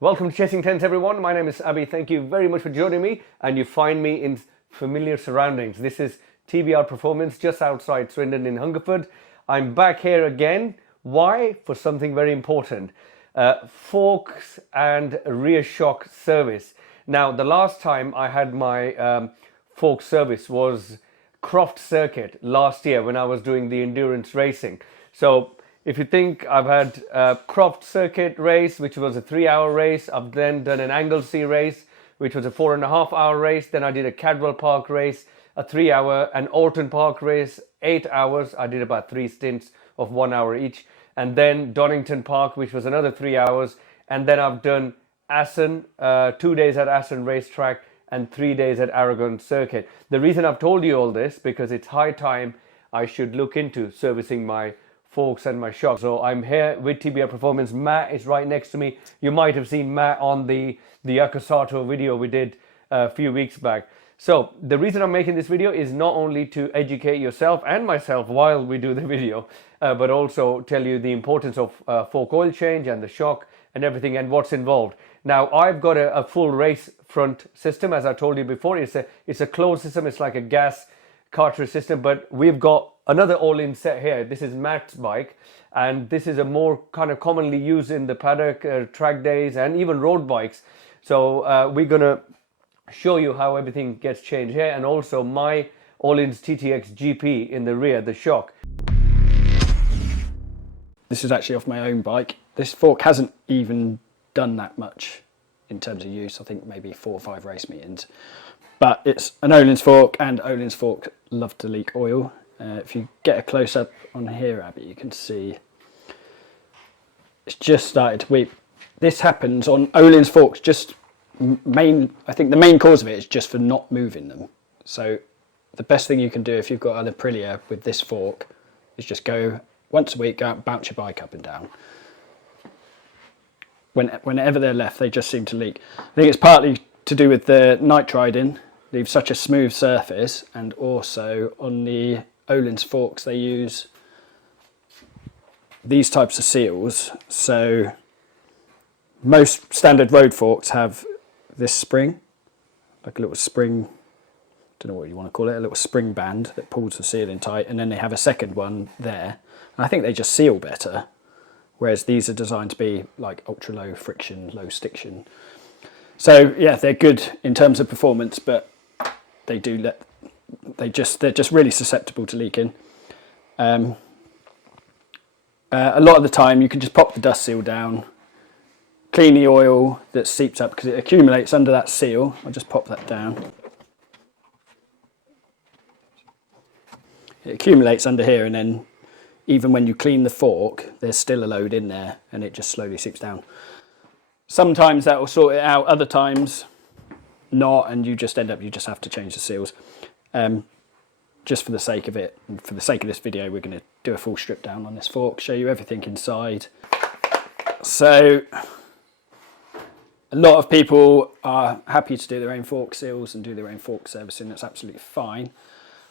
Welcome to Chasing Tents, everyone. My name is Abby. Thank you very much for joining me, and you find me in familiar surroundings. This is TBR Performance just outside Swindon in Hungerford. I'm back here again. Why? For something very important. Forks and rear shock service. Now, the last time I had my fork service was Croft Circuit last year when I was doing the endurance racing. So if you think, I've had a Croft Circuit race, which was a 3-hour race. I've then done an Anglesey race, which was a 4.5-hour race. Then I did a Cadwell Park race, a 3-hour, an Alton Park race, 8 hours. I did about 3 stints of 1 hour each. And then Donington Park, which was another 3 hours. And then I've done Aston, 2 days at Aston Racetrack and 3 days at Aragon Circuit. The reason I've told you all this, because it's high time I should look into servicing my forks and my shocks. So I'm here with TBR Performance. Matt is right next to me. You might have seen Matt on the ACCOSSATO video we did a few weeks back. So the reason I'm making this video is not only to educate yourself and myself while we do the video, but also tell you the importance of fork oil change and the shock and everything and what's involved. Now, I've got a full race front system, as I told you before. It's a closed system. It's like a gas cartridge system, but we've got another all-in set here. This is Matt's bike, and this is a more kind of commonly used in the paddock, track days, and even road bikes. So we're gonna show you how everything gets changed here, and also my all-ins TTX GP in the rear, the shock. This is actually off my own bike. This fork hasn't even done that much in terms of use. I think maybe 4 or 5 race meetings. But it's an Öhlins fork, and Öhlins forks love to leak oil. If you get a close-up on here, Abby, you can see it's just started to weep. This happens on Öhlins forks, I think the main cause of it is just for not moving them. So the best thing you can do if you've got an Aprilia with this fork is just go once a week, go out and bounce your bike up and down. Whenever they're left, they just seem to leak. I think it's partly to do with the nitriding. Leave such a smooth surface, and also on the Öhlins forks they use these types of seals. So most standard road forks have this spring, like a little spring, don't know what you want to call it, a little spring band that pulls the seal in tight, and then they have a second one there. And I think they just seal better, whereas these are designed to be like ultra low friction, low stiction. So yeah, they're good in terms of performance, but they're just really susceptible to leaking. A lot of the time you can just pop the dust seal down, clean the oil that seeps up because it accumulates under that seal. I'll just pop that down. It accumulates under here, and then even when you clean the fork, there's still a load in there, and it just slowly seeps down. Sometimes that will sort it out, other times not, and you just have to change the seals. Just for the sake of it, and for the sake of this video, we're going to do a full strip down on this fork, show you everything inside. So a lot of people are happy to do their own fork seals and do their own fork servicing. That's absolutely fine.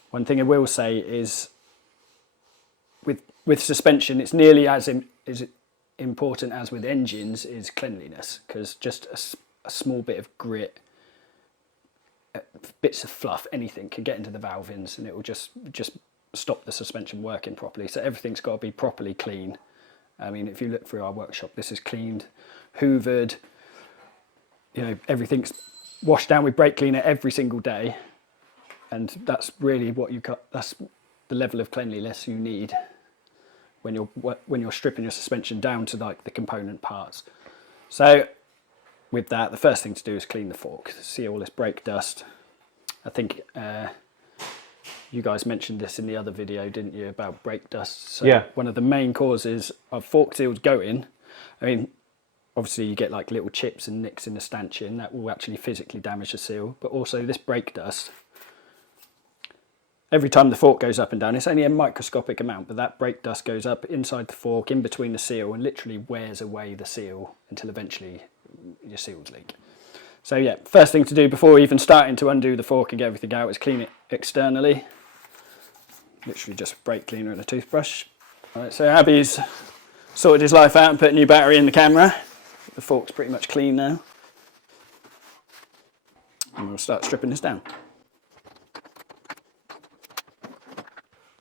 One thing I will say is with suspension, it's nearly as important as with engines is cleanliness, because just a small bit of grit, bits of fluff, anything can get into the valve ins, and it will just stop the suspension working properly. So everything's got to be properly clean. I mean, if you look through our workshop, this is cleaned, hoovered, you know, everything's washed down with brake cleaner every single day, and that's really what you got. That's the level of cleanliness you need when you're stripping your suspension down to like the component parts. So with that, the first thing to do is clean the fork. See all this brake dust. I think you guys mentioned this in the other video, didn't you, about brake dust? So yeah, one of the main causes of fork seals going, I mean, obviously you get like little chips and nicks in the stanchion that will actually physically damage the seal, but also this brake dust. Every time the fork goes up and down, it's only a microscopic amount, but that brake dust goes up inside the fork, in between the seal, and literally wears away the seal until eventually your seals leak. So yeah, first thing to do before even starting to undo the fork and get everything out is clean it externally. Literally just brake cleaner and a toothbrush. All right, so Abby's sorted his life out and put a new battery in the camera. the fork's pretty much clean now. And we'll start stripping this down.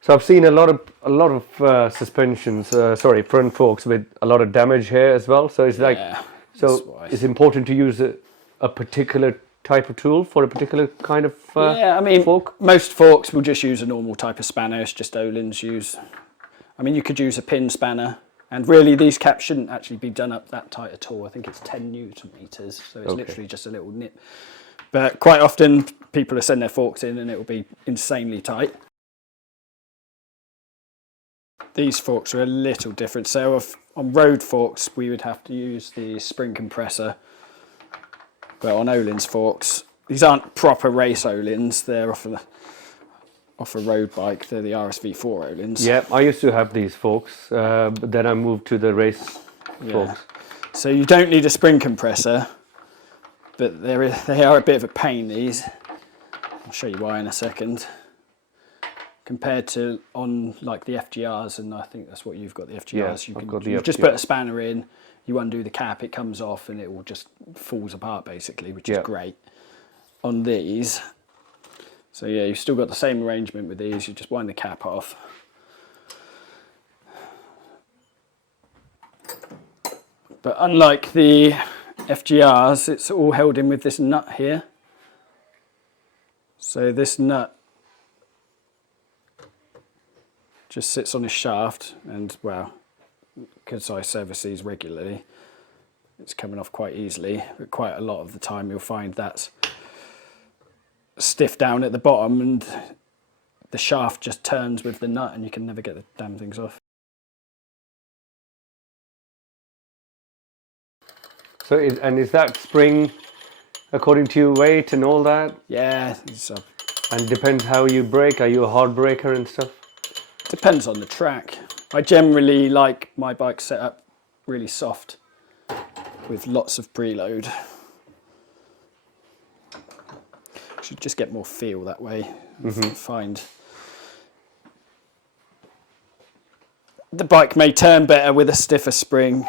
So I've seen a lot of suspensions, front forks with a lot of damage here as well. So it's like, so it's important to use a particular type of tool for a particular kind of yeah, I mean, fork? Most forks will just use a normal type of spanner. It's just Öhlins use. I mean, you could use a pin spanner, and really these caps shouldn't actually be done up that tight at all. I think it's 10 Newton meters, so it's literally just a little nip. But quite often people will send their forks in and it will be insanely tight. These forks are a little different. So on road forks, we would have to use the spring compressor. But on Öhlins forks, these aren't proper race Öhlins. They're off a road bike. They're the RSV4 Öhlins. Yeah, I used to have these forks, but then I moved to the race forks. So you don't need a spring compressor, but they are a bit of a pain, these. I'll show you why in a second. Compared to on like the FGRs, and I think that's what you've got, the FGRs. Yeah, you just put a spanner in, you undo the cap, it comes off, and it will just falls apart basically, which is great. On these, so yeah, you've still got the same arrangement with these. You just wind the cap off. But unlike the FGRs, it's all held in with this nut here. So this nut just sits on his shaft, and well, because I service these regularly, it's coming off quite easily, but quite a lot of the time you'll find that's stiff down at the bottom and the shaft just turns with the nut and you can never get the damn things off. So is that spring according to your weight and all that? Yeah. And depends how you brake. Are you a hard braker and stuff? Depends on the track. I generally like my bike set up really soft with lots of preload. Should just get more feel that way. Find the bike may turn better with a stiffer spring,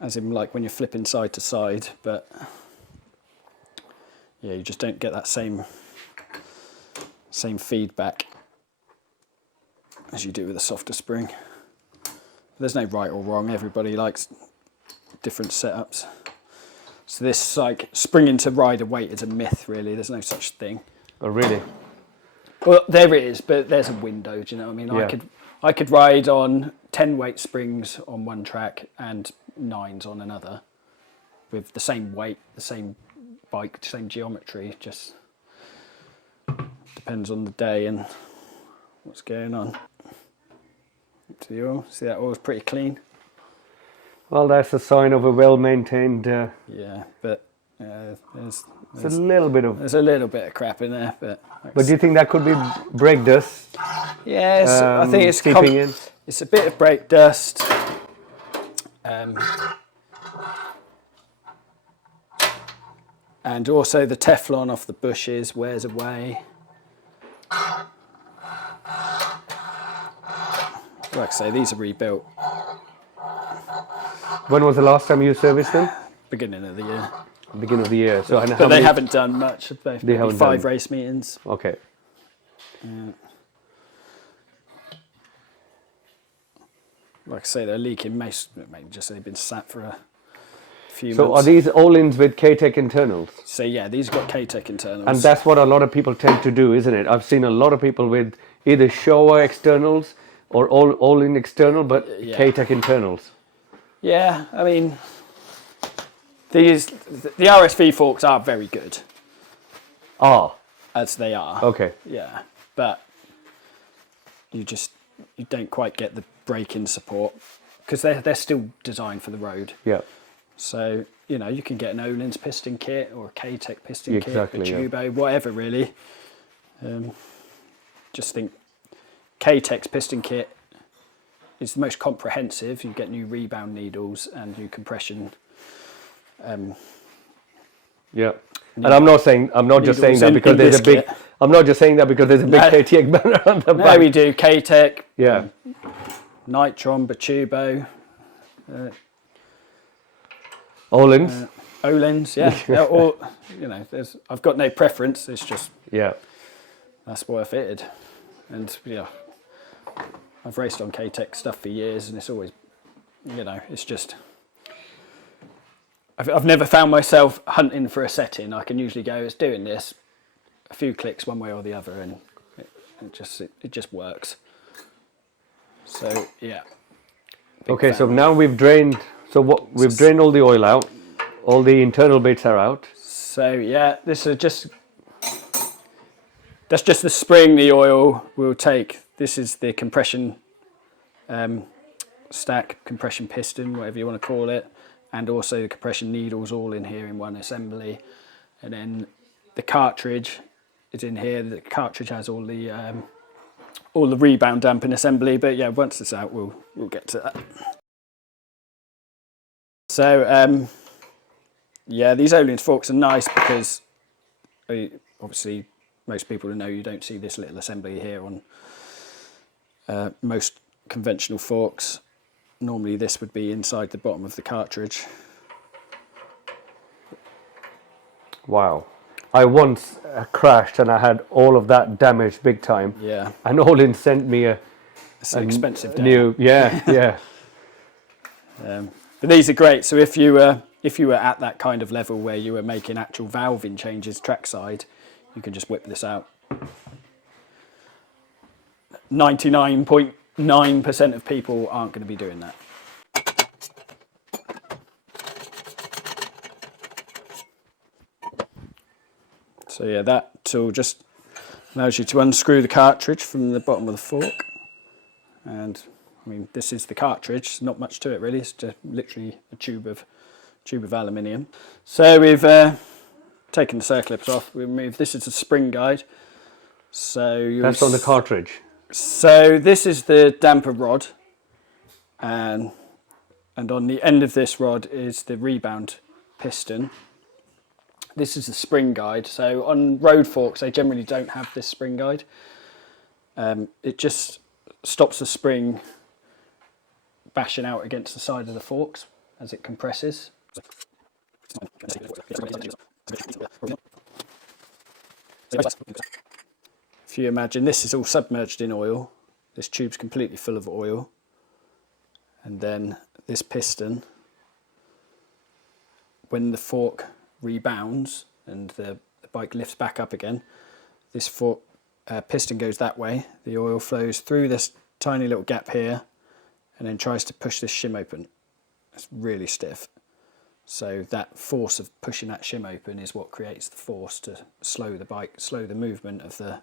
as in like when you're flipping side to side, but yeah, you just don't get that same feedback as you do with a softer spring. There's no right or wrong, everybody likes different setups. So this like springing to rider weight is a myth really, there's no such thing. Oh really? Well there is, but there's a window, do you know what I mean? Yeah. I could ride on 10 weight springs on one track and 9s on another with the same weight, the same bike, same geometry, just depends on the day and what's going on. So you all see that oil's pretty clean. Well, that's a sign of a well-maintained. Yeah, but there's a little bit of. There's a little bit of crap in there, but. But do you think that could be brake dust? Yes, I think it's seeping in. It's a bit of brake dust. And also the Teflon off the bushes wears away. Like I say, these are rebuilt. When was the last time you serviced them? Beginning of the year. Beginning of the year. So, but they haven't done much. They haven't 5 race meetings. Okay. Like I say, they're leaking. Just they've been sat for a few months. So are these Öhlins with K-Tech internals? So yeah, these have got K-Tech internals. And that's what a lot of people tend to do, isn't it? I've seen a lot of people with either Showa externals or Öhlin external, but K-Tech internals. Yeah, I mean, the RSV forks are very good. As they are. Okay. Yeah, but you don't quite get the braking support because they're still designed for the road. Yeah. So, you know, you can get an Öhlins piston kit or a K-Tech piston kit, a Tubo, whatever really. Just think K-Tech's piston kit is the most comprehensive. You get new rebound needles and new compression. Yeah. And I'm not just saying that because there's a big K-Tech banner on the back. No, we do K-Tech. Yeah. Nitron, Tubo. Öhlins. Öhlins, yeah. Or, you know, I've got no preference. It's just, Yeah. that's what I fitted. And, yeah, I've raced on K-Tech stuff for years, and it's always, you know, it's just, I've never found myself hunting for a setting. I can usually go, it's doing this, a few clicks one way or the other, and it just works. So, yeah. Okay, so now we've drained, we've drained all the oil out, all the internal bits are out. So, yeah, this is just, that's just the spring the oil will take. This is the compression stack, compression piston, whatever you want to call it, and also the compression needles all in here in one assembly. And then the cartridge is in here. The cartridge has all the rebound damping assembly, but yeah, once it's out, we'll get to that. So yeah, these Öhlins forks are nice because obviously most people know you don't see this little assembly here on most conventional forks. Normally this would be inside the bottom of the cartridge. Wow. I once crashed and I had all of that damaged big time. Yeah. And Öhlins sent me It's an expensive new, yeah. But these are great. So if you were at that kind of level where you were making actual valving changes trackside, you can just whip this out. 99.9% of people aren't going to be doing that. So yeah, that tool just allows you to unscrew the cartridge from the bottom of the fork. And I mean, this is the cartridge, not much to it really, it's just literally a tube of aluminium. So we've taken the circlips off, we removed, this is a spring guide. So That's on the cartridge. So this is the damper rod, and on the end of this rod is the rebound piston. This is the spring guide. So on road forks, they generally don't have this spring guide. It just stops the spring bashing out against the side of the forks as it compresses. If you imagine this is all submerged in oil, this tube's completely full of oil, and then this piston, when the fork rebounds and the bike lifts back up again, this fork piston goes that way, the oil flows through this tiny little gap here and then tries to push this shim open. It's really stiff. So that force of pushing that shim open is what creates the force to slow the bike, slow the movement of the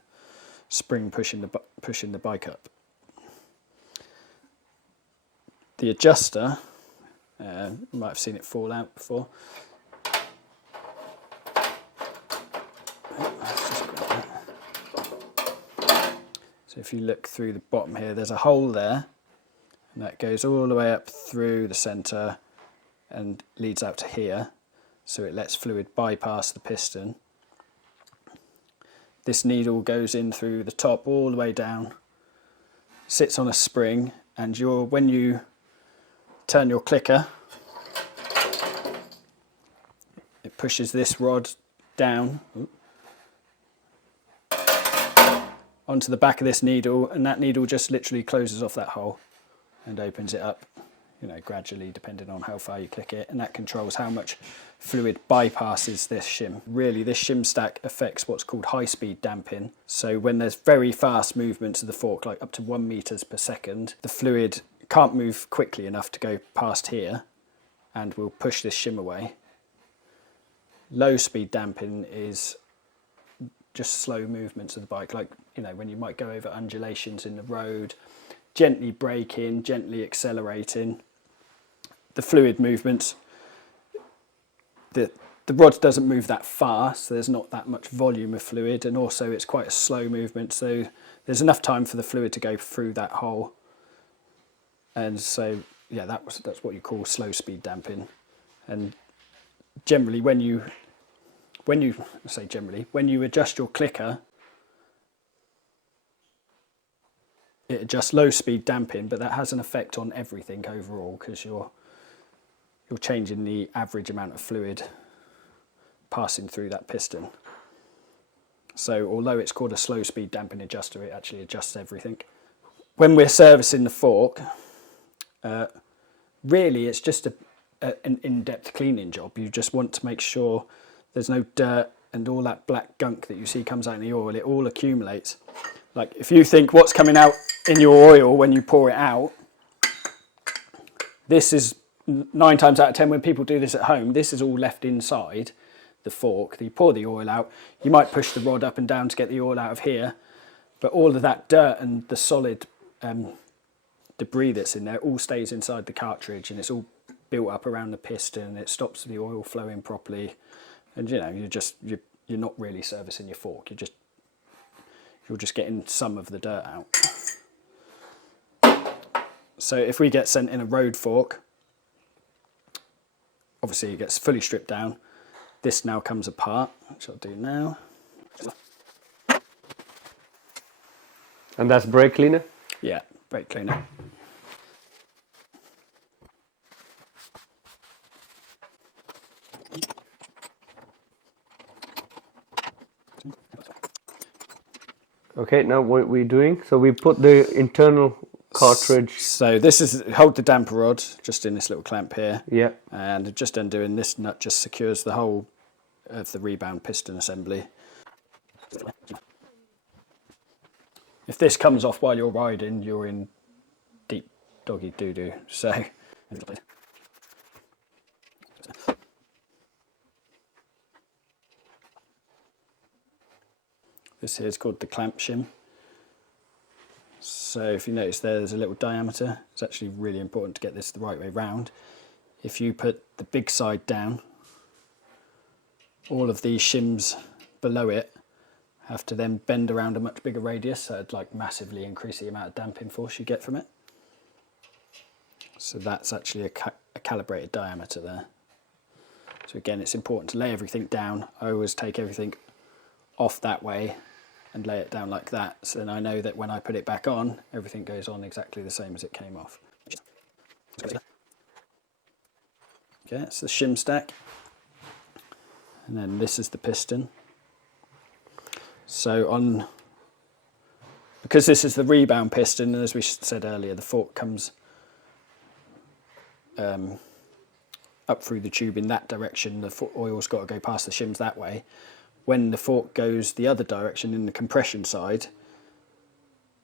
spring pushing the bike up. The adjuster, you might have seen it fall out before. So if you look through the bottom here, there's a hole there, and that goes all the way up through the centre and leads out to here, so it lets fluid bypass the piston. This needle goes in through the top all the way down, sits on a spring, and when you turn your clicker, it pushes this rod down onto the back of this needle, and that needle just literally closes off that hole and opens it up, you know, gradually depending on how far you click it, and that controls how much fluid bypasses this shim. Really, this shim stack affects what's called high-speed damping. So when there's very fast movements of the fork, like up to 1 meters per second, the fluid can't move quickly enough to go past here and will push this shim away. Low-speed damping is just slow movements of the bike, like, you know, when you might go over undulations in the road, gently braking, gently accelerating. The fluid movements, the rod doesn't move that fast, so there's not that much volume of fluid, and also it's quite a slow movement, so there's enough time for the fluid to go through that hole. And so yeah, that's what you call slow speed damping. And generally when you adjust your clicker, it adjusts low speed damping, but that has an effect on everything overall, because your you're changing the average amount of fluid passing through that piston. So although it's called a slow speed damping adjuster, it actually adjusts everything. When we're servicing the fork, really it's just an in-depth cleaning job. You just want to make sure there's no dirt and all that black gunk that you see comes out in the oil, it all accumulates. Like if you think what's coming out in your oil when you pour it out, this is 9 times out of 10 when people do this at home, this is all left inside the fork. You pour the oil out, you might push the rod up and down to get the oil out of here, but all of that dirt and the solid debris that's in there all stays inside the cartridge, and it's all built up around the piston. It stops the oil flowing properly, and you know, you're not really servicing your fork. You're just getting some of the dirt out. So if we get sent in a road fork, obviously it gets fully stripped down. This now comes apart, which I'll do now. And that's brake cleaner? Yeah, brake cleaner. Okay, now what we're doing, so we put the internal cartridge. So this is, hold the damper rod just in this little clamp here. Yeah. And just undoing this nut just secures the whole of the rebound piston assembly. If this comes off while you're riding, you're in deep doggy doo-doo. So this here is called the clamp shim. So if you notice there's a little diameter. It's actually really important to get this the right way round. If you put the big side down, all of these shims below it have to then bend around a much bigger radius, so it'd like massively increase the amount of damping force you get from it. So that's actually a calibrated diameter there. So again, it's important to lay everything down. I always take everything off that way and lay it down like that, so then I know that when I put it back on, everything goes on exactly the same as it came off. Okay, it's the shim stack, and then this is the piston. So because this is the rebound piston, and as we said earlier, the fork comes up through the tube in that direction, the oil's got to go past the shims that way. When the fork goes the other direction in the compression side,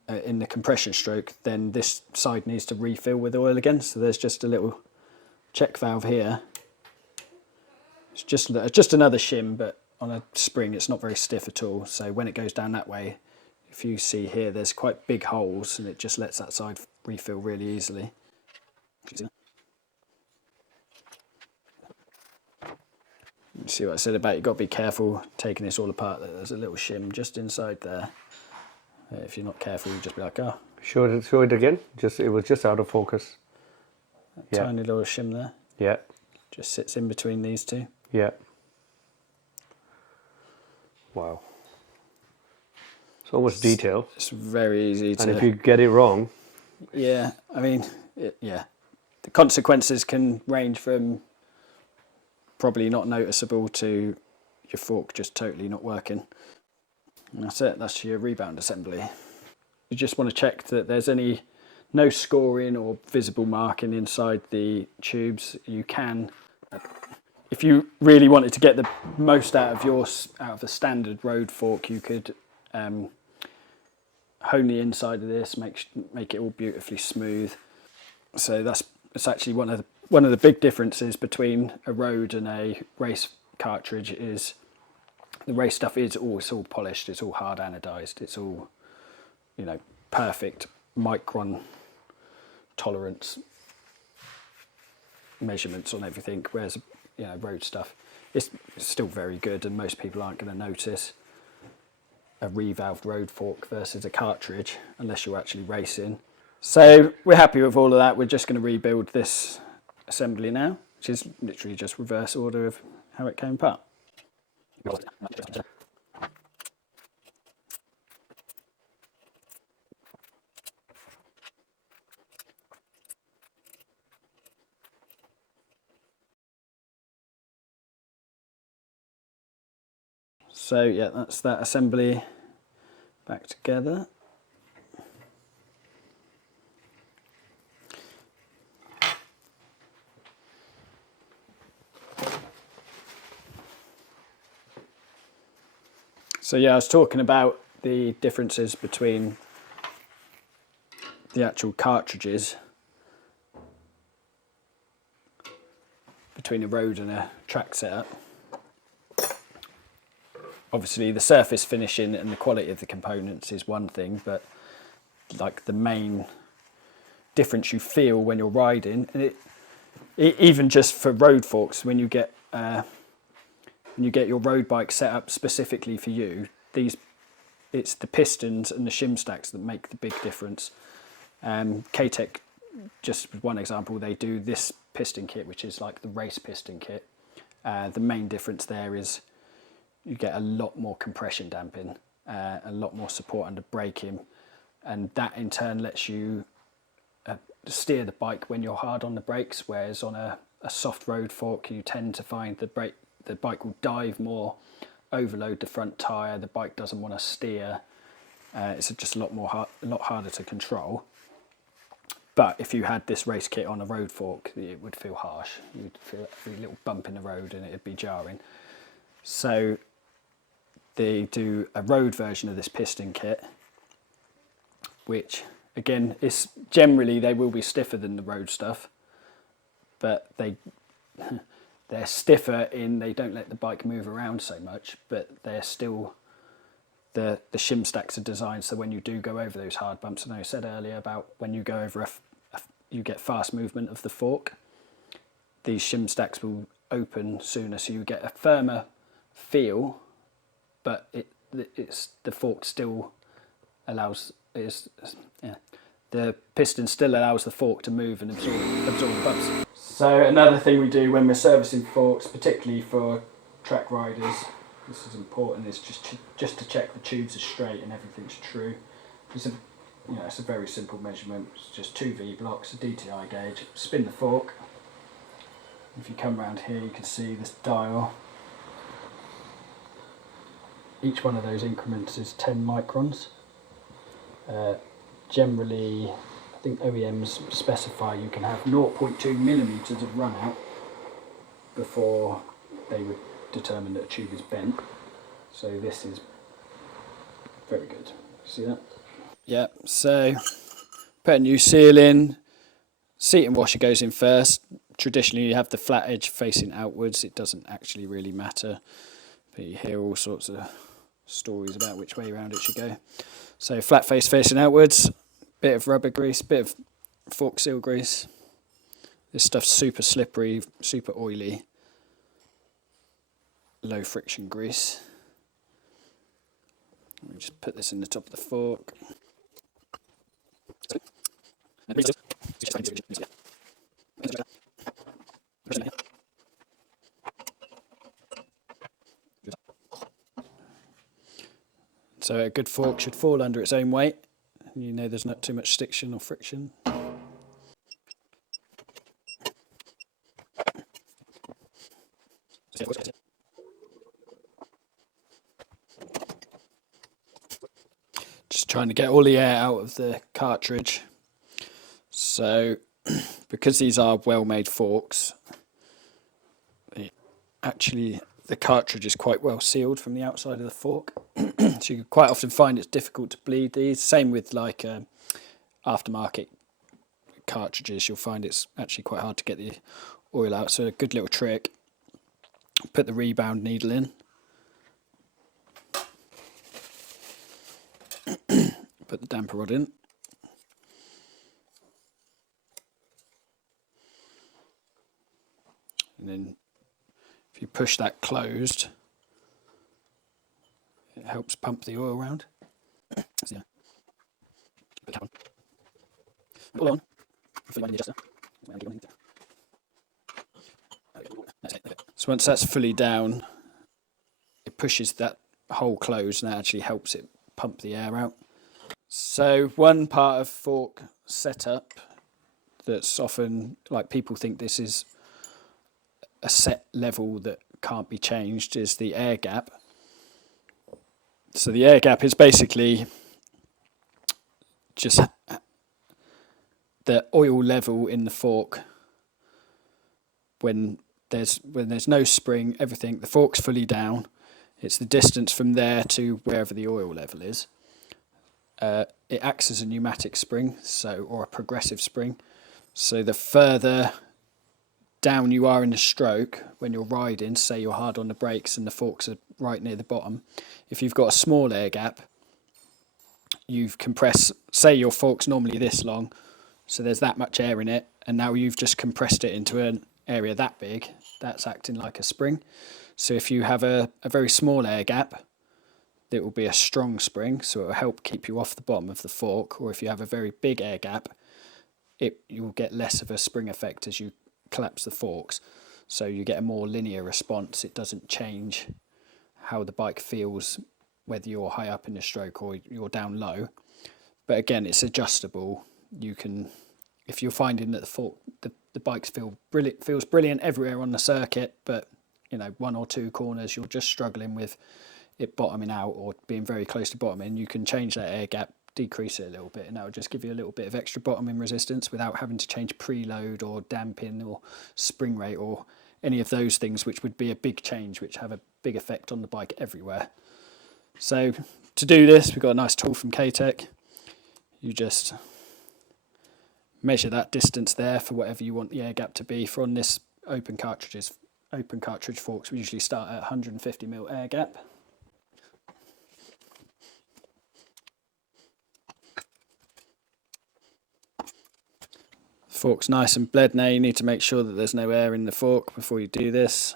in the compression stroke, then this side needs to refill with oil again. So there's just a little check valve here. It's just another shim, but on a spring. It's not very stiff at all. So when it goes down that way, if you see here, there's quite big holes, and it just lets that side refill really easily. You see what I said about you've got to be careful taking this all apart. There's a little shim just inside there. If you're not careful, you'll just be like, oh. Show it again. It was just out of focus. Yeah. Tiny little shim there. Yeah. Just sits in between these two. Yeah. Wow. So much detail. It's very easy to... And if you get it wrong... Yeah, I mean, yeah. The consequences can range from probably not noticeable to your fork just totally not working. And that's it, that's your rebound assembly. You just want to check that there's no scoring or visible marking inside the tubes. You can, if you really wanted to get the most out of a standard road fork, you could hone the inside of this, make it all beautifully smooth. So it's actually one of the big differences between a road and a race cartridge is the race stuff it's all polished, it's all hard anodized, it's all, you know, perfect micron tolerance measurements on everything, whereas, you know, road stuff it's still very good, and most people aren't going to notice a revalved road fork versus a cartridge unless you're actually racing. So we're happy with all of that. We're just going to rebuild this assembly now, which is literally just reverse order of how it came apart. So yeah, that's that assembly back together. So yeah, I was talking about the differences between the actual cartridges, between a road and a track setup. Obviously the surface finishing and the quality of the components is one thing, but like the main difference you feel when you're riding, and it even just for road forks, when you get your road bike set up specifically for you, it's the pistons and the shim stacks that make the big difference. K-Tech, just one example, they do this piston kit, which is like the race piston kit. The main difference there is you get a lot more compression damping, a lot more support under braking, and that in turn lets you steer the bike when you're hard on the brakes, whereas on a soft road fork you tend to find the bike will dive more, overload the front tyre, the bike doesn't want to steer. It's just a lot harder to control. But if you had this race kit on a road fork, it would feel harsh. You'd feel every little bump in the road and it'd be jarring. So they do a road version of this piston kit, which again is generally they will be stiffer than the road stuff, but they're stiffer in they don't let the bike move around so much, but they're still, the shim stacks are designed so when you do go over those hard bumps, and I said earlier about when you go over you get fast movement of the fork, these shim stacks will open sooner, so you get a firmer feel, but the fork still allows the piston still allows the fork to move and absorb the bumps. So another thing we do when we're servicing forks, particularly for track riders, this is important, is just to check the tubes are straight and everything's true. It's a very simple measurement. It's just 2 V blocks, a DTI gauge. Spin the fork. If you come around here, you can see this dial. Each one of those increments is 10 microns. Generally, I think OEMs specify you can have 0.2 millimeters of run out before they would determine that a tube is bent. So this is very good. See that? Yeah, so put a new seal in, seat and washer goes in first. Traditionally you have the flat edge facing outwards, it doesn't actually really matter, but you hear all sorts of stories about which way around it should go. So flat face facing outwards, bit of rubber grease, bit of fork seal grease. This stuff's super slippery, super oily, low friction grease. We just put this in the top of the fork. So a good fork should fall under its own weight. You know there's not too much stiction or friction. Just trying to get all the air out of the cartridge. So because these are well-made forks, actually the cartridge is quite well sealed from the outside of the fork. So you quite often find it's difficult to bleed these. Same with like aftermarket cartridges, you'll find it's actually quite hard to get the oil out. So a good little trick, put the rebound needle in, put the damper rod in, and then if you push that closed, it helps pump the oil around. So, yeah. Put the cap on. All on. Fully winding the adjuster. So once that's fully down, it pushes that hole closed and that actually helps it pump the air out. So one part of fork setup that's often, like people think this is a set level that can't be changed, is the air gap. So the air gap is basically just the oil level in the fork when there's no spring, everything, the fork's fully down. It's the distance from there to wherever the oil level is. It acts as a pneumatic spring, or a progressive spring. So the further down you are in the stroke when you're riding, say you're hard on the brakes and the forks are right near the bottom, if you've got a small air gap, you've compressed, say your fork's normally this long, so there's that much air in it, and now you've just compressed it into an area that big, that's acting like a spring. So if you have a very small air gap, it will be a strong spring, so it will help keep you off the bottom of the fork. Or if you have a very big air gap, you will get less of a spring effect as you collapse the forks, so you get a more linear response. It doesn't change how the bike feels whether you're high up in the stroke or you're down low. But again, it's adjustable. You can, if you're finding that the bikes feels brilliant everywhere on the circuit, but you know, one or two corners you're just struggling with it bottoming out or being very close to bottoming, you can change that air gap, decrease it a little bit, and that will just give you a little bit of extra bottoming resistance without having to change preload or damping or spring rate or any of those things, which would be a big change, which have a big effect on the bike everywhere. So to do this, we've got a nice tool from K-Tech. You just measure that distance there for whatever you want the air gap to be. For on this open cartridge forks, we usually start at 150mm air gap. Fork's nice and bled now. You need to make sure that there's no air in the fork before you do this.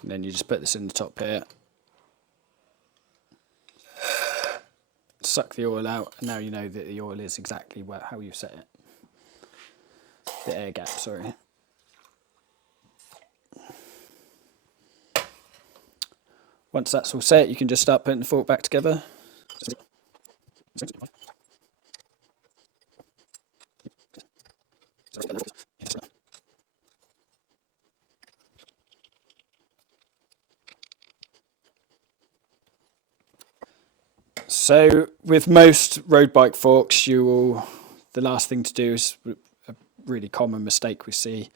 And then you just put this in the top here. Suck the oil out, and now you know that the oil is exactly how you set it. The air gap, sorry. Once that's all set, you can just start putting the fork back together. So with most road bike forks, the last thing to do is a really common mistake we see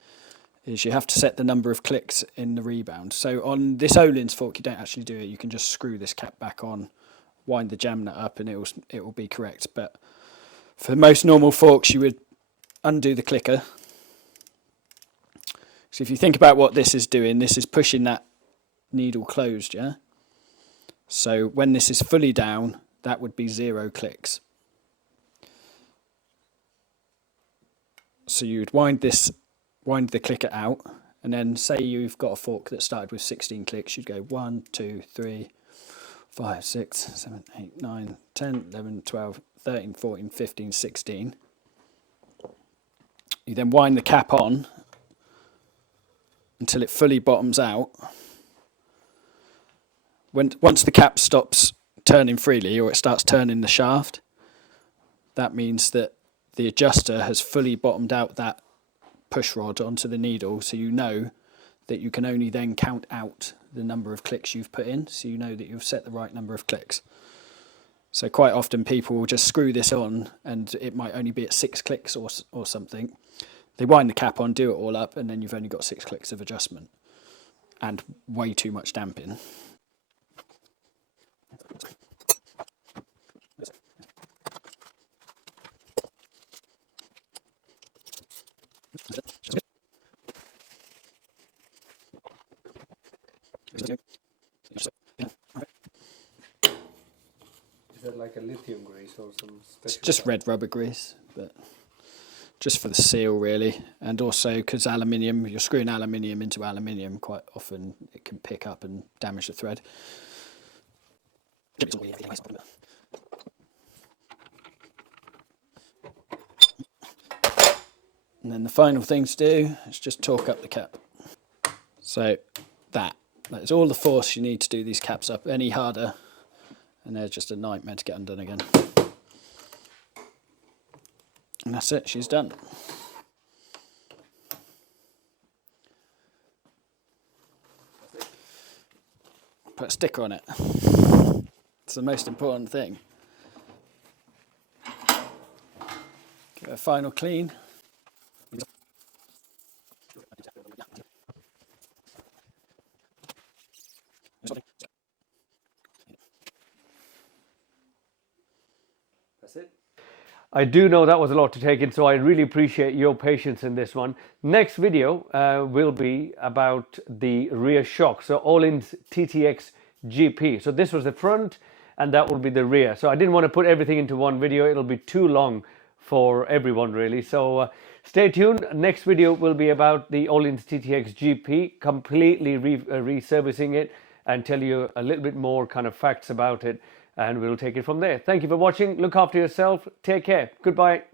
is you have to set the number of clicks in the rebound. So on this Öhlins fork, you don't actually do it. You can just screw this cap back on, wind the jam nut up, and it will be correct. But for most normal forks, you would undo the clicker. So if you think about what this is doing, this is pushing that needle closed, yeah? So when this is fully down, that would be 0 clicks. So you'd wind the clicker out, and then say you've got a fork that started with 16 clicks, you'd go 1, 2, 3, 5, 6, 7, 8, 9, 10, 11, 12, 13, 14, 15, 16. You then wind the cap on until it fully bottoms out. Once the cap stops turning freely, or it starts turning the shaft, that means that the adjuster has fully bottomed out that push rod onto the needle, so you know that you can only then count out the number of clicks you've put in, so you know that you've set the right number of clicks. So quite often people will just screw this on and it might only be at 6 clicks or something. They wind the cap on, do it all up, and then you've only got 6 clicks of adjustment and way too much damping. Is that like a lithium grease or some special? It's just red rubber grease, but just for the seal really, and also because aluminium, you're screwing aluminium into aluminium, quite often it can pick up and damage the thread. And then the final thing to do is just torque up the cap. So that is all the force you need to do these caps up. Any harder and they're just a nightmare to get undone again. And that's it, she's done. put a sticker on it. It's the most important thing. Give it a final clean. That's it. I do know that was a lot to take in, so I really appreciate your patience in this one. Next video will be about the rear shock, so Öhlins TTX GP. So this was the front and that will be the rear. So I didn't want to put everything into one video. It'll be too long for everyone really. So stay tuned. Next video will be about the Öhlins TTX GP, completely resurfacing it and tell you a little bit more kind of facts about it. And we'll take it from there. Thank you for watching. Look after yourself. Take care. Goodbye.